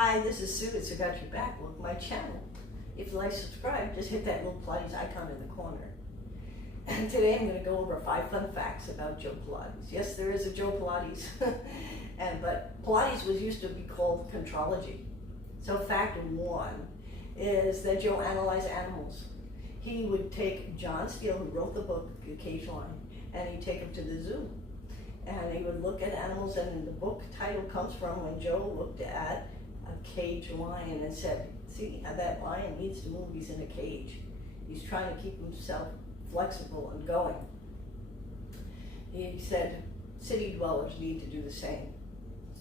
Hi, this is Sue. It's Got Your Back. Welcome to my channel. If you like to subscribe, just hit that little Pilates icon in the corner. And today I'm going to go over 5 fun facts about Joe Pilates. Yes, there is a Joe Pilates, but Pilates was used to be called contrology. So fact 1 is that Joe analyzed animals. He would take John Steele, who wrote the book, The Cage Lion, and he'd take him to the zoo. And he would look at animals, and the book title comes from when Joe looked at a cage lion and said, see how that lion needs to move, he's in a cage. He's trying to keep himself flexible and going. He said city dwellers need to do the same.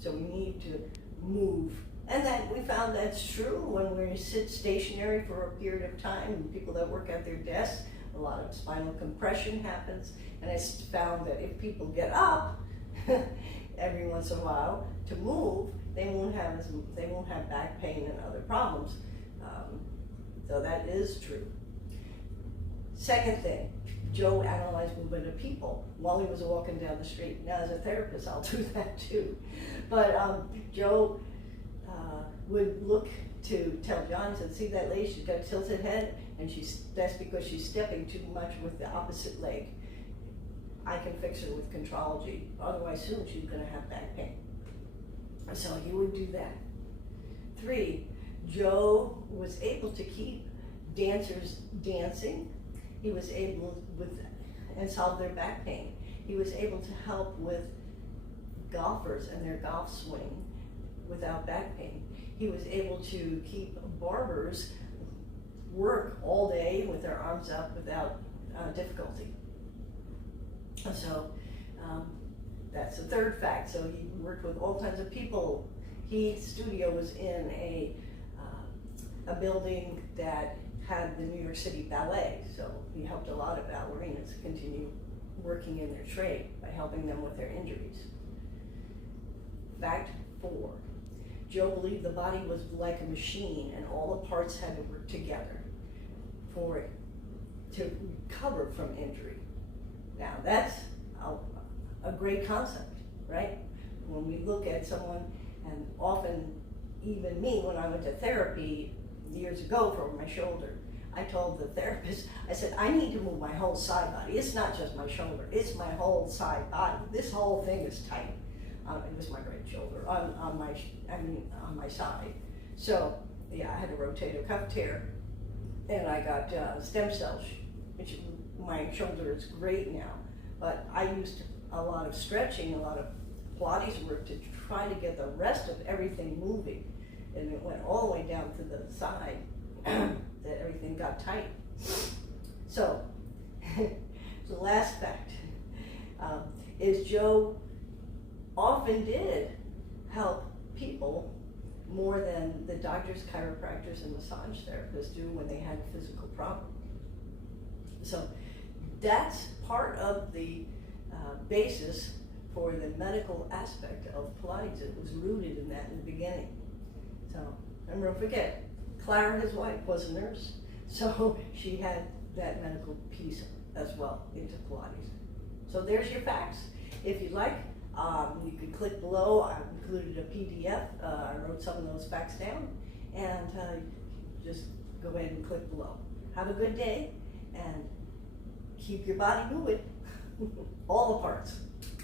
So we need to move. And that we found that's true when we sit stationary for a period of time, and people that work at their desks, a lot of spinal compression happens. And I found that if people get up every once in a while to move, they won't have back pain and other problems. So that is true. Second thing, Joe analyzed movement of people while he was walking down the street. Now, as a therapist, I'll do that too. But Joe would look to tell John, he said, see that lady, she's got a tilted head, and that's because she's stepping too much with the opposite leg. I can fix her with contrology, otherwise soon she's going to have back pain. So he would do that. 3, Joe was able to keep dancers dancing. He was able and solve their back pain. He was able to help with golfers and their golf swing without back pain. He was able to keep barbers work all day with their arms up without difficulty. So that's the third fact. So he worked with all kinds of people. His studio was in a building that had the New York City Ballet. So he helped a lot of ballerinas continue working in their trade by helping them with their injuries. Fact 4. Joe believed the body was like a machine and all the parts had to work together for it to recover from injury. Now that's a great concept, right? When we look at someone, and often even me, when I went to therapy years ago for my shoulder, I told the therapist, I said, I need to move my whole side body. It's not just my shoulder, it's my whole side body. This whole thing is tight. It was my right shoulder on my side. So yeah, I had a rotator cuff tear, and I got stem cells, which my shoulder is great now. But I used a lot of stretching, a lot of Pilates work to try to get the rest of everything moving. And it went all the way down to the side that everything got tight. So, the last fact is Joe often did help people more than the doctors, chiropractors, and massage therapists do when they had a physical problem. So that's part of the basis for the medical aspect of Pilates. It was rooted in that in the beginning. So, and don't forget, Clara, his wife, was a nurse, so she had that medical piece as well into Pilates. So there's your facts. If you like, you can click below. I included a PDF. I wrote some of those facts down, and just go ahead and click below. Have a good day, and keep your body moving, all the parts.